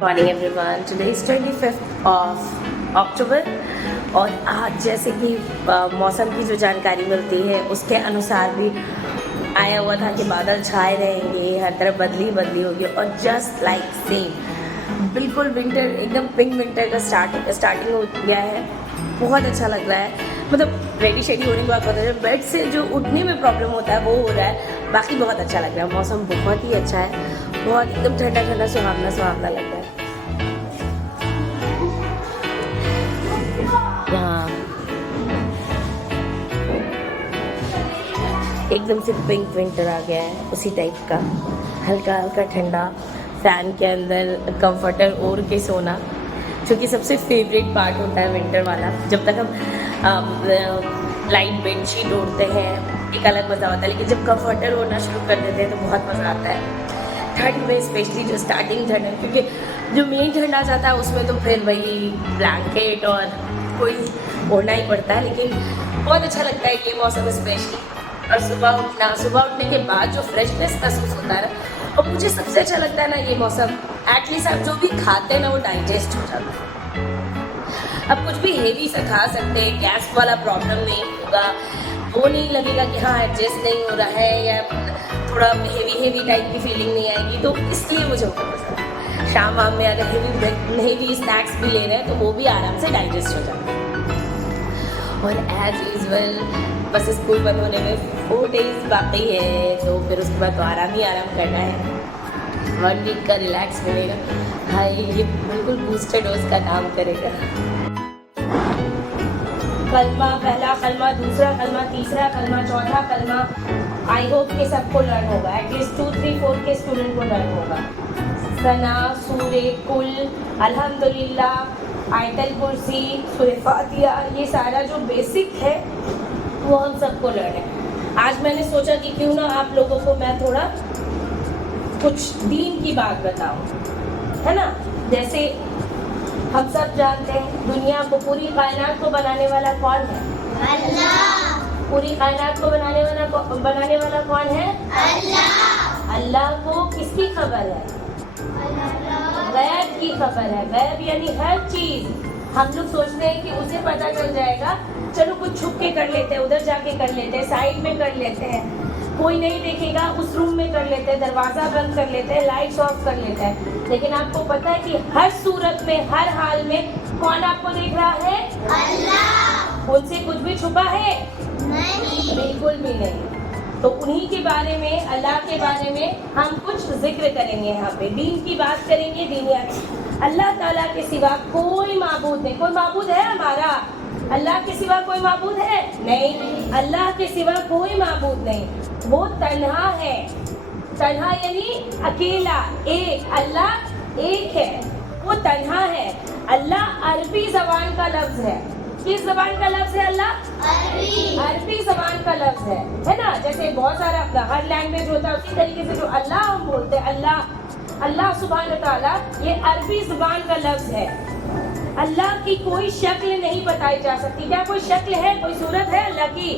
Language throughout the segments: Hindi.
Morning everyone, today is 25th of October और आज जैसे कि मौसम की जो जानकारी मिलती है उसके अनुसार भी आया हुआ था कि बादल छाए रहेंगे, हर तरफ बदली बदली होगी और जस्ट लाइक सेम बिल्कुल विंटर, एकदम पिंक विंटर का स्टार्टिंग हो गया है। बहुत अच्छा लग रहा है, मतलब रेडी शेडी होने के बाद पता है बेड से जो उठने में प्रॉब्लम होता है वो हो रहा है। बाकी बहुत अच्छा लग रहा है, मौसम बहुत ही अच्छा है, बहुत एकदम ठंडा ठंडा सुहावना सुहावना लग रहा है। यहाँ एकदम से पिंक विंटर आ गया है, उसी टाइप का हल्का हल्का ठंडा, फैन के अंदर कंफर्टर ओढ़ के सोना, जो कि सबसे फेवरेट पार्ट होता है विंटर वाला। जब तक हम लाइट बेडशीट ओढ़ते हैं एक अलग मज़ा होता है, लेकिन जब कंफर्टर ओढ़ना शुरू कर देते हैं तो बहुत मज़ा आता है। ठंड में स्पेशली जो स्टार्टिंग ठंड है, क्योंकि जो मेन ठंड आ जाता है उसमें तो फिर वही ब्लैंकेट और कोई ओढ़ना ही पड़ता है, लेकिन बहुत अच्छा लगता है ये मौसम स्पेशली। और सुबह उठने के बाद जो फ्रेशनेस महसूस होता है ना, और मुझे सबसे अच्छा लगता है ना ये मौसम, एटलीस्ट आप जो भी खाते हैं ना वो डाइजेस्ट हो जाता है। अब कुछ भी हेवी से खा सकते हैं, गैस वाला प्रॉब्लम नहीं होगा, वो नहीं लगेगा कि हाँ एडजस्ट नहीं हो रहा है या थोड़ा हेवी टाइप की फीलिंग नहीं आएगी, तो इसलिए मुझे बहुत पसंद है। शाम वाम में अगर हेवी स्नैक्स भी ले रहे हैं तो वो भी आराम से डाइजेस्ट हो जाता है। और एज यूजल बस स्कूल बंद होने में 4 days बाकी है, तो फिर उसके बाद तो आराम ही आराम करना है। 1 week का रिलैक्स मिलेगा। हाँ, ये बिल्कुल बूस्टर डोज का काम करेगा। कलमा, पहला कलमा, दूसरा कलमा, तीसरा कलमा, चौथा कलमा, आई होप कि सबको लर्न होगा, एटलीस्ट 2, 3, 4 के स्टूडेंट को लर्न होगा। सना, सूरे, कुल, अल्हम्दुलिल्लाह, आयतल कुर्सी, सूरे फातिहा, ये सारा जो बेसिक है वो हम सबको लर्न है। आज मैंने सोचा कि क्यों ना आप लोगों को मैं थोड़ा कुछ दीन की बात बताऊं, है ना। जैसे हम सब जानते हैं दुनिया को, पूरी कायनात को बनाने वाला कौन है? अल्लाह। पूरी कायनात को बनाने वाला कौन है? अल्लाह। अल्लाह को किसकी खबर है? गैब की खबर है। गैब यानी हर चीज। हम लोग सोचते हैं कि उसे पता चल जाएगा, चलो कुछ छुप के कर लेते हैं, उधर जाके कर लेते हैं, साइड में कर लेते हैं, कोई नहीं देखेगा उस रूम में कर लेते हैं, दरवाजा बंद कर लेते हैं, लाइट्स ऑफ कर लेते हैं। लेकिन आपको पता है कि हर सूरत में, हर हाल में कौन आपको देख रहा है? अल्लाह। उनसे कुछ भी छुपा है? नहीं, बिल्कुल भी नहीं। तो उन्हीं के बारे में, अल्लाह के बारे में हम कुछ जिक्र करेंगे। यहाँ पे दीन की बात करेंगे, दीनियात। अल्लाह ताला के सिवा कोई माबूद नहीं। कोई माबूद है हमारा? अल्लाह के सिवा कोई माबूद है? नहीं, अल्लाह के सिवा कोई माबूद नहीं। वो तन्हा है। तन्हा यानी अकेला, एक। अल्लाह एक है, वो तन्हा है। अल्लाह अरबी जबान का लफ्ज है। किस जबान का लफ्ज है अल्लाह? अरबी जबान का लफ्ज है ना। जैसे बहुत सारा हर लैंग्वेज होता है, उसी तरीके से जो अल्लाह हम बोलते हैं, अल्लाह सुभान व तआला, ये अरबी जुबान का लफ्ज है। अल्लाह की कोई शक्ल नहीं बताई जा सकती। क्या कोई शक्ल है, कोई सूरत है अल्लाह की?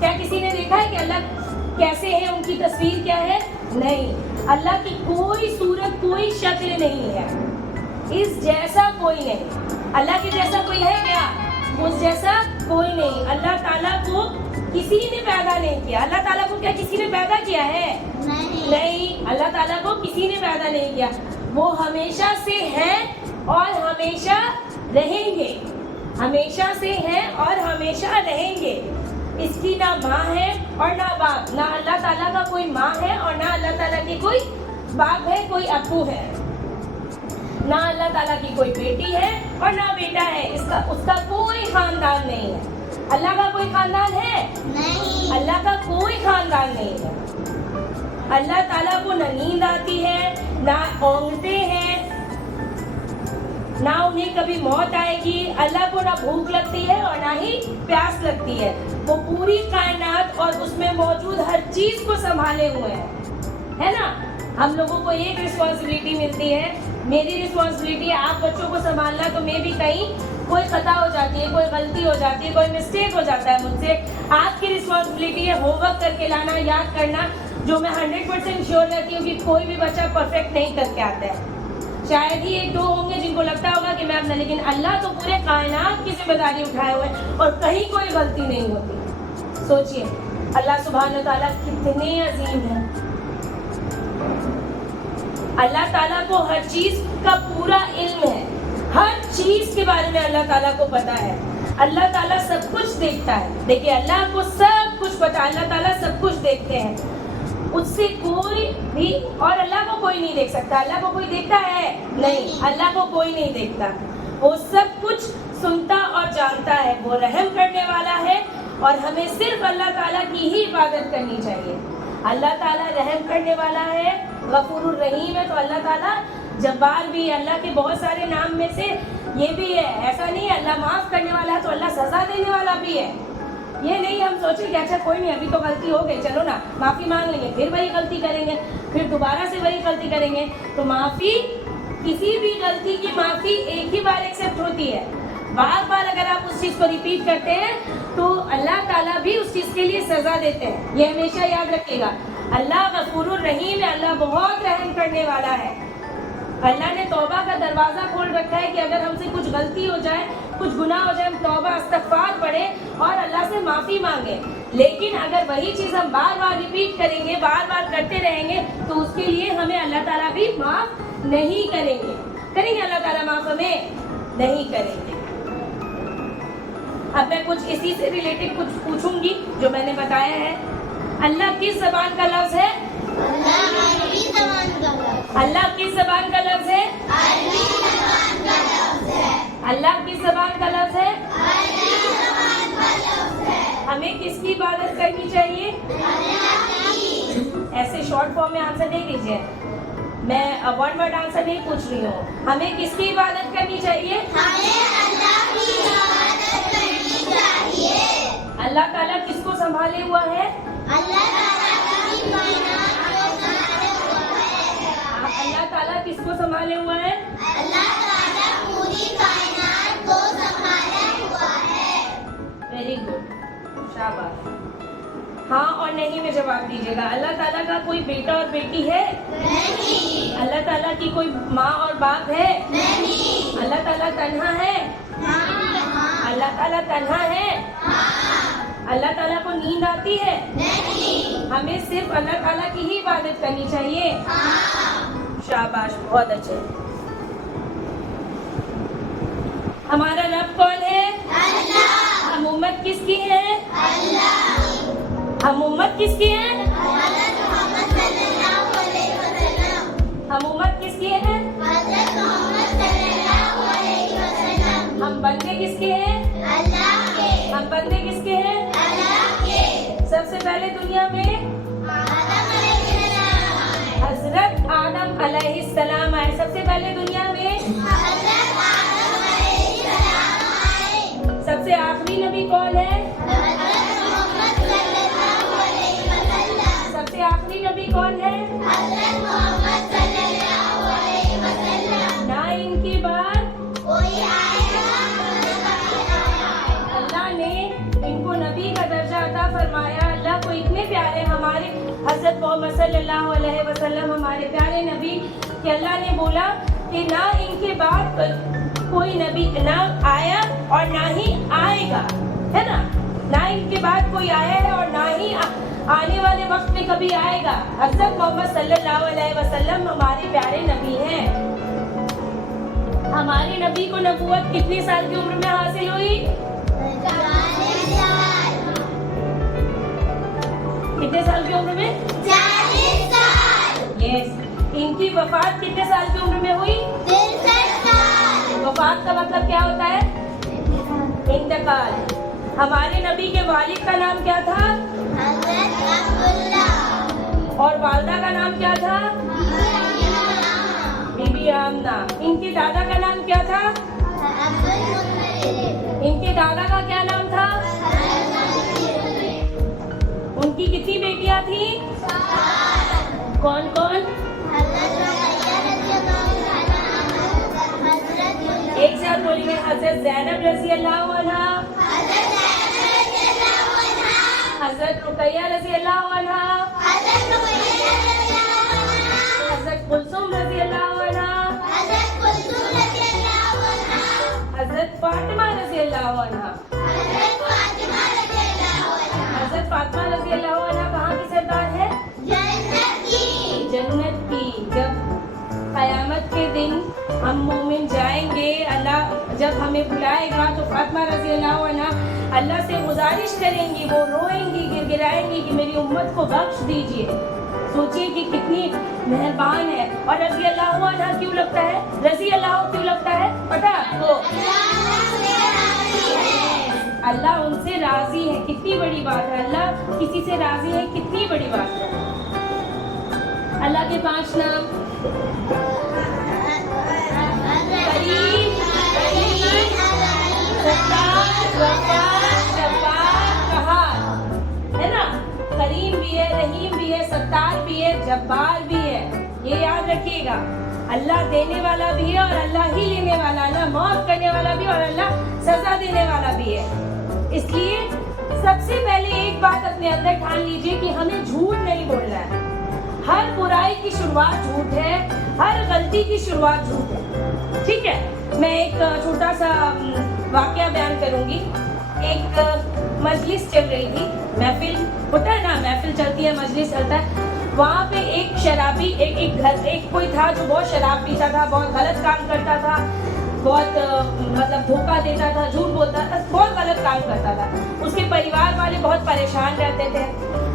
क्या किसी ने देखा है कि अल्लाह कैसे है, उनकी तस्वीर क्या है? नहीं। अल्लाह की कोई सूरत, कोई शक्ल नहीं है, इस जैसा कोई नहीं। अल्लाह के जैसा कोई है क्या? उस जैसा कोई नहीं। अल्लाह ताला को किसी ने पैदा नहीं किया। अल्लाह ताला को क्या किसी ने पैदा किया है? नहीं, अल्लाह ताला को किसी ने पैदा नहीं किया। वो हमेशा से है और हमेशा रहेंगे। हमेशा से हैं और हमेशा रहेंगे। इसकी ना माँ है और ना बाप। ना अल्लाह ताला का कोई माँ है और ना अल्लाह ताला की कोई बाप है, कोई अब्बू है। ना अल्लाह ताला की कोई बेटी है और ना बेटा है। उसका कोई खानदान नहीं है। अल्लाह का कोई खानदान है? नहीं, अल्लाह का कोई खानदान नहीं है। अल्लाह ताला को ना नींद आती है, ना औंगते हैं, ना उन्हें कभी मौत आएगी। अल्लाह को ना भूख लगती है और ना ही प्यास लगती है। वो पूरी कायनात और उसमें मौजूद हर चीज को संभाले हुए हैं, है ना। हम लोगों को एक रिस्पॉन्सिबिलिटी मिलती है, मेरी रिस्पॉन्सिबिलिटी है आप बच्चों को संभालना। तो मे भी कहीं कोई खता हो जाती है, कोई गलती हो जाती है, कोई मिस्टेक हो जाता है मुझसे। आपकी रिस्पॉन्सिबिलिटी है होमवर्क करके लाना, याद करना, जो मैं 100% श्योर रहती हूँ कि कोई भी बच्चा परफेक्ट नहीं करके आता है। शायद ही एक दो होंगे जिनको लगता होगा कि मैं अपना, लेकिन अल्लाह तो पूरे कायनात की जिम्मेदारी उठाए हुए और कहीं कोई गलती नहीं होती। सोचिए अल्लाह सुभान व तआला कितने अजीम है। अल्लाह ताला को हर चीज का पूरा इल्म है, हर चीज के बारे में अल्लाह ताला को पता है। अल्लाह ताला सब कुछ देखता है। देखिए अल्लाह को सब कुछ पता, अल्लाह ताला सब कुछ देखते हैं, उससे कोई भी, और अल्लाह को कोई नहीं देख सकता। अल्लाह को कोई देखता है? नहीं, अल्लाह को कोई नहीं देखता। वो सब कुछ सुनता और जानता है। वो रहम करने वाला है और हमें सिर्फ अल्लाह ताला की ही इबादत करनी चाहिए। अल्लाह ताला रहम करने वाला है, गफूरुर रहीम है। तो अल्लाह ताला जब्बार भी है। अल्लाह के बहुत सारे नाम में से ये भी है। ऐसा नहीं है अल्लाह माफ करने वाला है तो अल्लाह सजा देने वाला भी है। ये नहीं हम सोचे कि अच्छा कोई नहीं, अभी तो गलती हो गई, चलो ना माफी मांग लेंगे, फिर वही गलती करेंगे, फिर दोबारा से वही गलती करेंगे। तो माफी, किसी भी गलती की माफी एक ही बार एक्सेप्ट होती है। बार बार अगर आप उस चीज को रिपीट करते हैं तो अल्लाह ताला भी उस चीज के लिए सजा देते हैं। ये हमेशा याद रखिएगा। अल्लाह गफूरुर रहीम है, अल्लाह बहुत रहम करने वाला है। अल्लाह ने तौबा का दरवाजा खोल रखा है कि अगर हमसे कुछ गलती हो जाए, कुछ गुनाह हो जाए, हम तौबा इस्तगफार पढ़ें और अल्लाह से माफी मांगे। लेकिन अगर वही चीज हम बार बार रिपीट करेंगे, बार बार करते रहेंगे, तो उसके लिए हमें अल्लाह ताला भी माफ नहीं करेंगे। करेंगे अल्लाह ताला माफ? हमें नहीं करेंगे। अब मैं कुछ इसी से रिलेटेड कुछ पूछूंगी जो मैंने बताया है। अल्लाह किस जबान का लफ्ज है? अल्लाह किस जबान का लफ्ज है? अल्लाह किस जबान का लफ्ज है? हमें किसकी इबादत करनी चाहिए? ऐसे शॉर्ट फॉर्म में आंसर दे दीजिए। मैं वन वर्ड आंसर नहीं पूछ रही हूँ। हमें किसकी इबादत करनी चाहिए? अल्लाह ताला किसको संभाले हुआ है? अल्लाह ताला किसको संभाले हुआ है? अल्लाह ताला पूरी कायनात को संभाले हुआ है। वेरी गुड, शाबाश। हाँ और नहीं में जवाब दीजिएगा। अल्लाह ताला का कोई बेटा और बेटी है? नहीं। अल्लाह ताला की कोई माँ और बाप है? नहीं। अल्लाह ताला तन्हा है? हाँ। अल्लाह ताला तन्हा है? हाँ। अल्लाह ताला को नींद आती है? नहीं। हमें सिर्फ अल्लाह ताला की ही इबादत करनी चाहिए? हाँ। शाबाश, बहुत अच्छे। हमारा रब कौन है? अल्लाह। हम उम्मत किसकी है? अल्लाह। हम उम्मत किसकी है? हम उम्मत किसकी है? हम बंदे किसके हैं? अल्लाह के। हम बंदे किसके हैं? अल्लाह के। सबसे पहले दुनिया में हजरत आदम अलैहिस्सलाम आए। सबसे पहले दुनिया में हजरत आदम अलैहिस्सलाम आए। सबसे आखिरी नबी कौन है? हजरत मोहम्मद सल्लल्लाहु अलैहि वसल्लम। सबसे आखिरी नबी कौन है? हजरत मोहम्मद सल्लल्लाहु अलैहि वसल्लम। ना इनके बाद कोई आएगा। अल्लाह ने इनको नबी का दर्जा अता फरमाया। अल्लाह को इतने प्यारे हमारे हजरत मोहम्मद सल्लल्लाहु अलैहि वसल्लम हमारे प्यारे नबी कि अल्लाह ने बोला कि ना इनके बाद कोई नबी ना आया और ना ही आएगा, है ना? ना इनके बाद कोई आया है और ना ही आने वाले वक्त में कभी आएगा। हजरत मोहम्मद सल्लल्लाहु अलैहि वसल्लम हमारे प्यारे नबी हैं। हमारे नबी को नबूवत कितने साल की उम्र में हासिल हुई? 40 साल। कितने साल की उम्र में? 40 साल। यस। इनकी वफात कितने साल की उम्र में हुई? 63 साल। वफात का मतलब क्या होता है? इंतकाल। हमारे नबी के वालिद का नाम क्या था? हजरत अब्दुल्लाह। और वालिदा का नाम क्या था? बीबी आमना। इनके दादा का नाम क्या था? अब्दुल मुत्तलिब। इनके दादा का क्या नाम था? उनकी कितनी बेटियां थी? कौन कौन? एक साथ बोलिए। हजरत ज़ैनब रज़ी अल्लाह अन्हा, हजरत रुकैया रज़ी अल्लाह अन्हा, हजरत कुलसुम रज़ी अल्लाह अन्हा, फातिमा रज़ी अल्लाह अन्हा कहाँ की सरदार है? जन्नत की। जब क़यामत के दिन हम मोमिन जाएंगे, अल्लाह जब हमें बुलाएगा तो फातिमा रज़ी अल्लाह अन्हा अल्लाह से गुजारिश करेंगी, वो रोएंगी, गिड़गिड़ाएंगी कि मेरी उम्मत को बख्श दीजिए। सोचिए कि कितनी मेहरबान है। और रज़ी अल्लाह अन्हा क्यों लगता है? रज़ी अल्लाह क्यों लगता है पता है आपको? अल्लाह उनसे राजी है, कितनी बड़ी बात है। अल्लाह किसी से राजी है, कितनी बड़ी बात है। अल्लाह के 5 नाम, करीम, सत्तार, गफ्फार, जब्बार, कहार, है ना? करीम भी है, रहीम भी है, सत्तार भी है, जब्बार भी है। ये याद रखिएगा। अल्लाह देने वाला भी है और अल्लाह ही लेने वाला, अल्लाह माफ करने वाला भी और अल्लाह सजा देने वाला भी है। इसलिए सबसे पहले एक बात अपने अंदर ठान लीजिए कि हमें झूठ नहीं बोलना है। हर बुराई की शुरुआत झूठ है, हर गलती की शुरुआत झूठ है। ठीक है, मैं एक छोटा सा वाकया बयान करूंगी। एक मजलिस चल रही थी, महफिल होता है ना, महफिल चलती है, मजलिस चलता है। वहाँ पे एक शराबी, एक कोई था जो बहुत शराब पीता था, बहुत गलत काम करता था, बहुत मतलब धोखा देता था, झूठ बोलता था, बहुत गलत काम करता था। उसके परिवार वाले बहुत परेशान रहते थे।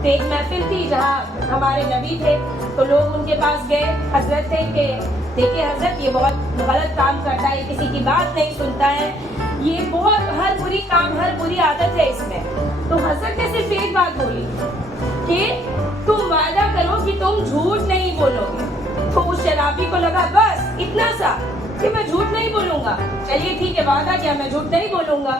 तो एक महफिल थी जहाँ हमारे नबी थे, तो लोग उनके पास गए, हजरत थे कि देखिए हजरत ये बहुत गलत काम करता है, किसी की बात नहीं सुनता है, ये बहुत हर बुरी काम, हर बुरी आदत है इसमें। तो हजरत ने सिर्फ एक बात बोली कि तुम वादा करो कि तुम झूठ नहीं बोलोगे। तो उस शराबी को लगा बस इतना सा कि मैं झूठ नहीं बोलूंगा, चलिए ठीक है, वादा किया मैं झूठ नहीं बोलूंगा।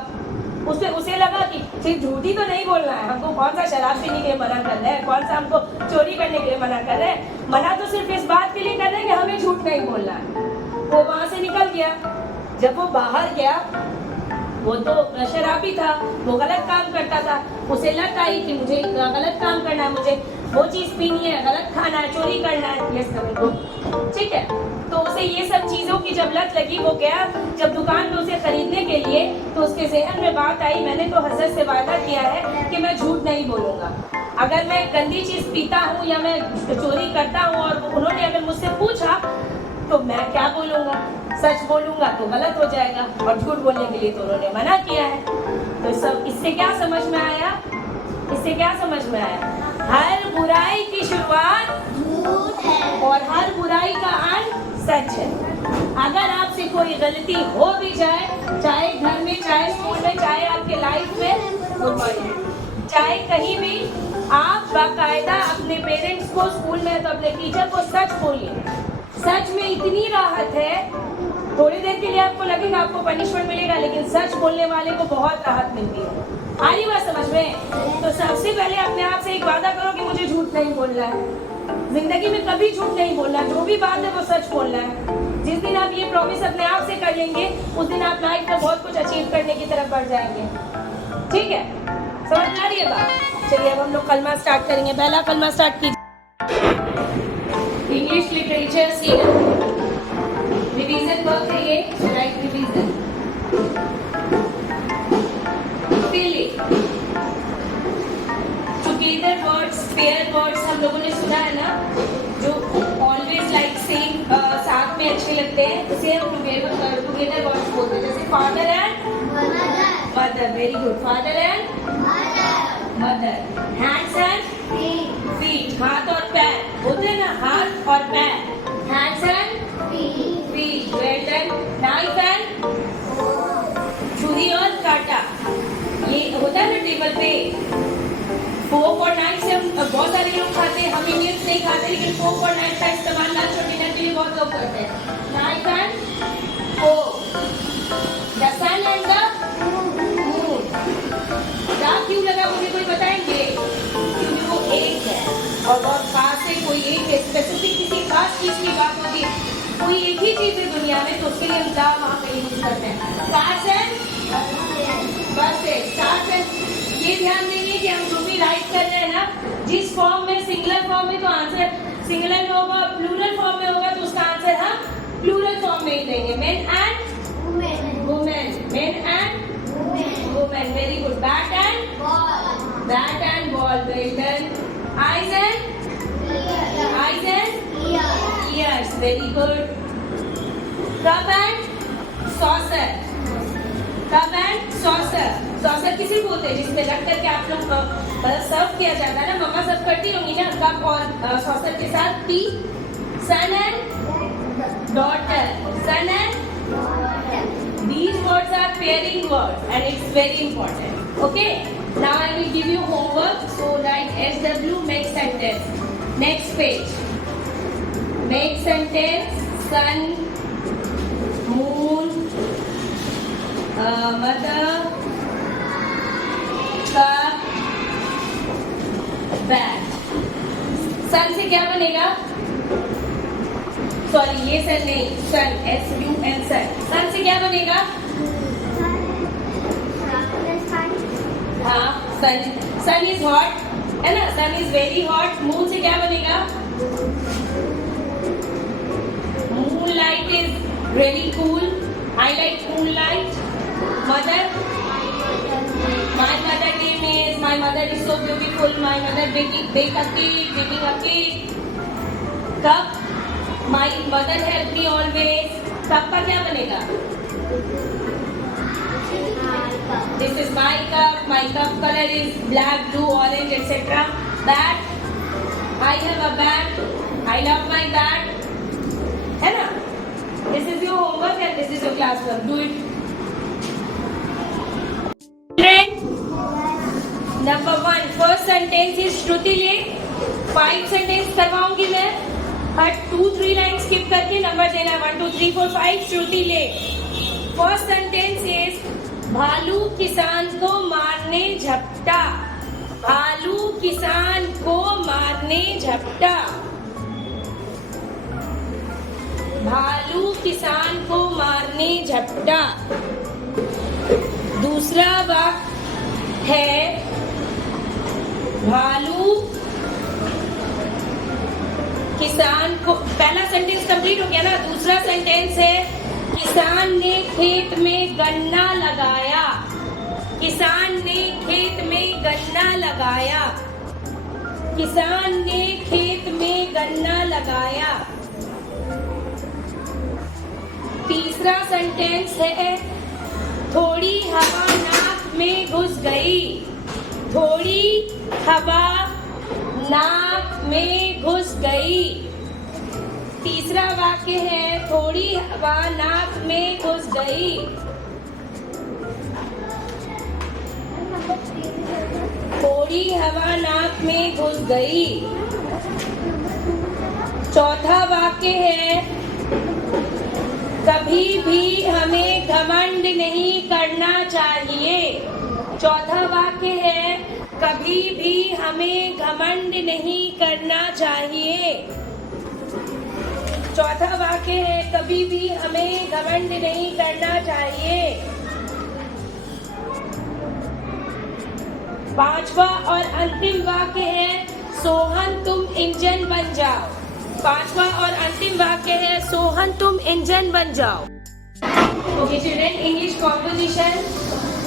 उसे लगा कि सिर्फ झूठ ही तो नहीं बोलना है, हमको कौन सा शराब पीने के लिए मना कर रहे हैं, कौन सा हमको चोरी करने के लिए मना कर रहे हैं, मना तो सिर्फ इस बात के लिए कर रहे हैं कि हमें झूठ नहीं बोलना है। वो वहां से निकल गया। जब वो बाहर गया, वो तो शराबी था, वो गलत काम करता था, उसे लत आई कि मुझे गलत काम करना है, मुझे वो चीज पीनी है, गलत खाना है, चोरी करना है, ये सब। ठीक है, तो उसे ये सब चीजों की जब लत लगी, वो गया जब दुकान में उसे खरीदने के लिए, तो उसके ज़हन में बात आई, मैंने तो हजरत से वादा किया है कि मैं झूठ नहीं बोलूंगा। अगर मैं गंदी चीज पीता हूँ या मैं चोरी करता हूँ और उन्होंने अगर मुझसे पूछा तो मैं क्या बोलूंगा, सच बोलूंगा तो गलत हो जाएगा, और झूठ बोलने के लिए तो उन्होंने मना किया है। तो सब इससे क्या समझ में आया? इससे क्या समझ में आया? हर बुराई की शुरुआत झूठ है और हर बुराई का अंत सच है। अगर आपसे कोई गलती हो भी जाए, चाहे घर में, चाहे स्कूल में, चाहे आपके लाइफ में, चाहे कहीं भी, आप बाकायदा अपने पेरेंट्स को, स्कूल में तो अपने टीचर को सच बोलिए। सच में इतनी राहत है, थोड़ी देर के लिए आपको लगेगा आपको पनिशमेंट मिलेगा, लेकिन सच बोलने वाले को बहुत राहत मिलती है। आ रही बात समझ में? तो सबसे पहले अपने आप से एक वादा करो कि मुझे झूठ नहीं बोलना है, जिंदगी में कभी झूठ नहीं बोलना, जो भी बात है वो सच बोलना है। जिस दिन आप ये प्रॉमिस अपने आप से कर लेंगे, उस दिन आप लाइफ में बहुत कुछ अचीव करने की तरफ बढ़ जाएंगे। ठीक है, समझ में आ रही है बात? चलिए अब हम लोग कलमा स्टार्ट करेंगे। पहला कलमा स्टार्ट कीजिए। इंग्लिश लिटरेचर सीखो, रिवीजन वर्क है ये, right revision. Together words, pair words हम लोगों ने सुना है ना, जो ऑलवेज लाइक सेम, साथ में अच्छे लगते हैं, उसे हम टुगेदर वर्ड्स बोलते हैं। जैसे father and mother, very good, father and mother. Hands and feet, हाथ और पैर होते हैं ना, हाथ और पैर, hands and feet, well done. Knife and छुरी और कांटा, ये होता है ना टेबल पे। फोक और नाइफ से हम बहुत सारे लोग खाते हैं, हम इंडियंस नहीं खाते, लेकिन फोक और नाइफ का इस्तेमाल लंच और डिनर के लिए बहुत लोग करते हैं। Knife and fork, the sun and the moon. दाग क्यों लगा मुझे कोई बताएंगे? क्योंकि वो एक है और बहुत खास है, कोई एक है, स्पेसिफिक किसी खास चीज की बात होती है, कोई एक ही चीज है दुनिया में, तो उसके लिए हम दा वहाँ पे यूज करते हैं। Cars and buses, cars and, ये ध्यान देंगे कि हम जो भी राइट कर रहे हैं ना, जिस फॉर्म में सिंगुलर फॉर्म में तो आंसर सिंगुलर में होगा, प्लूरल फॉर्म में होगा तो उसका आंसर हम प्लूरल फॉर्म में ही देंगे। Main and women, main and women, very good. Bat and ball, eyes and ears. Very good. Cup and saucer. Cup and saucer. saucer किसे बोलते हैं जिसमें रख करके आप लोग मतलब सर्व किया जाता है ना, मम्मा सर्व करती होंगी ना कप और saucer के साथ T. Son and daughter. Son and these words are pairing words and it's very important. Okay. Now I will give you homework. So write SW, make sentence. Next page. Make sentence. Sun, moon, mother, cup, bat. सन से क्या बनेगा? सॉरी ये सन नहीं, सन SUN सन. सन से क्या बनेगा? हाँ सन. सन इज हॉट है ना, सन इज वेरी हॉट. मून से क्या बनेगा? Moonlight is really cool. I like moonlight. Mother. My mother name is. My mother is so beautiful. My mother bake a cake. Cup. My mother help me always. Cup का क्या बनेगा? This is my cup. My cup color is black, blue, orange, etc. Bat. I have a bat. I love my bat. है ना? This is your homework and this is your class work. Do it. Number 1. First sentence is Shruti ले. 5 sentence करवाऊंगी मैं. हर 2-3 लाइन skip करके नंबर देना. 1, 2, 3, 4, 5. श्रुति ले. First sentence is भालू किसान को मारने झपटा. भालू किसान को मारने झपटा. भालू किसान को मारने झपटा. दूसरा वाक्य है भालू किसान को. पहला सेंटेंस कंप्लीट हो गया ना. दूसरा सेंटेंस है किसान ने खेत में गन्ना लगाया. किसान ने खेत में गन्ना लगाया. किसान ने खेत में गन्ना लगाया. तीसरा सेंटेंस है थोड़ी हवा नाक में घुस गई. थोड़ी हवा नाक में घुस गई. तीसरा वाक्य है थोड़ी हवा नाक में घुस गई. थोड़ी हवा नाक में घुस गई. चौथा वाक्य है कभी भी हमें घमंड नहीं करना चाहिए. चौथा वाक्य है कभी भी हमें घमंड नहीं करना चाहिए. चौथा वाक्य है कभी भी हमें घमंड नहीं करना चाहिए. पांचवा और अंतिम वाक्य है सोहन तुम इंजन बन जाओ. पांचवा और अंतिम वाक्य है सोहन तुम इंजन बन जाओ. Okay children, English composition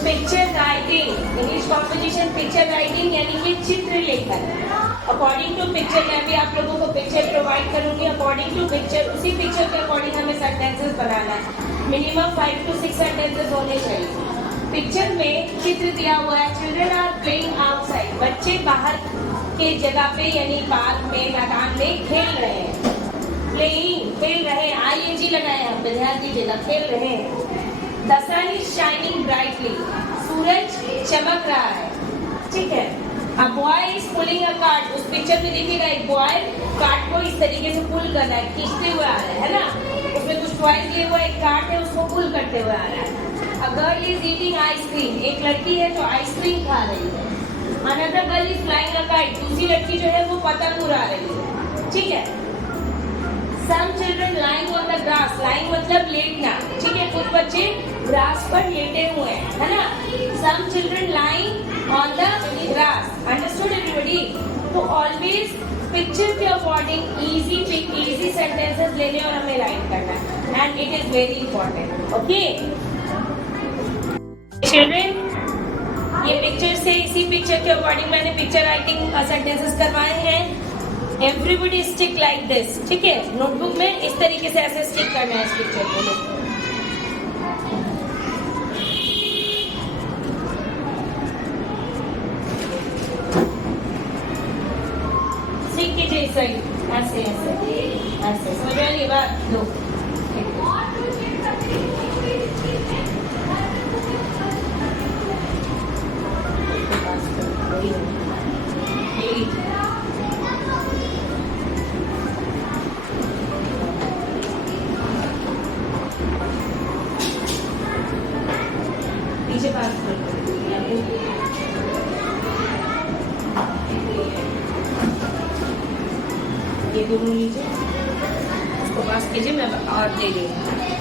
picture writing. English composition picture writing यानी कि चित्र लेखन. अकॉर्डिंग टू पिक्चर मैं भी आप लोगों को पिक्चर प्रोवाइड करूंगी. अकॉर्डिंग टू पिक्चर उसी पिक्चर के अकॉर्डिंग हमें सेंटेंसेस बनाना है. मिनिमम 5 to 6 सेंटेंसेस होने चाहिए. पिक्चर में चित्र दिया हुआ है चिल्ड्रन आर प्लेइंग आउटसाइड. बच्चे बाहर के जगह पे यानी पार्क में मैदान में खेल रहे हैं. प्लेइंग खेल रहे हैं. ING लगाए हैं. आप ध्यान दीजिएगा, खेल रहे हैं. The sun is shining brightly. सूरज चमक रहा है. ठीक है. अब boy is pulling a cart. उस पिक्चर में देखिएगा एक बॉय कार्ट को इस तरीके से पुल कर रहा है, खींचते हुए आ रहा है ना. उसमें कुछ टॉयज लिए हुआ एक कार्ट है, उसको पुल करते हुए आ रहा है. A girl is eating ice cream. एक लड़की है जो आइसक्रीम खा रही है. Another girl is flying a kite. दूसरी लड़की जो है वो पतंग उड़ा रही है. ठीक है. Some children lying on the grass. Lying मतलब लेटना. ठीक है. कुछ बच्चे ग्रास पर लेटे हुए हैं, है ना. Some children lying on the grass. Understood everybody. तो ऑलवेज पिक्चर के अकॉर्डिंग इजी सेंटेंसेस लेने और हमें राइट करना है. And it is very important. Okay children, ये पिक्चर से इसी पिक्चर के अकॉर्डिंग मैंने पिक्चर राइटिंग सेंटेंसेस करवाए हैं. एवरीबडी स्टिक लाइक दिस, ठीक है। नोटबुक में इस तरीके से ऐसे स्टिक करना है इस पिक्चर को। स्टिक कीजिए इस साइड, ऐसे ऐसे ऐसे, समझ में आ रही है बात? दो पीछे पास कर ये दोनों लीजिए, इसको पास कीजिए, मैं और दे रही हूँ।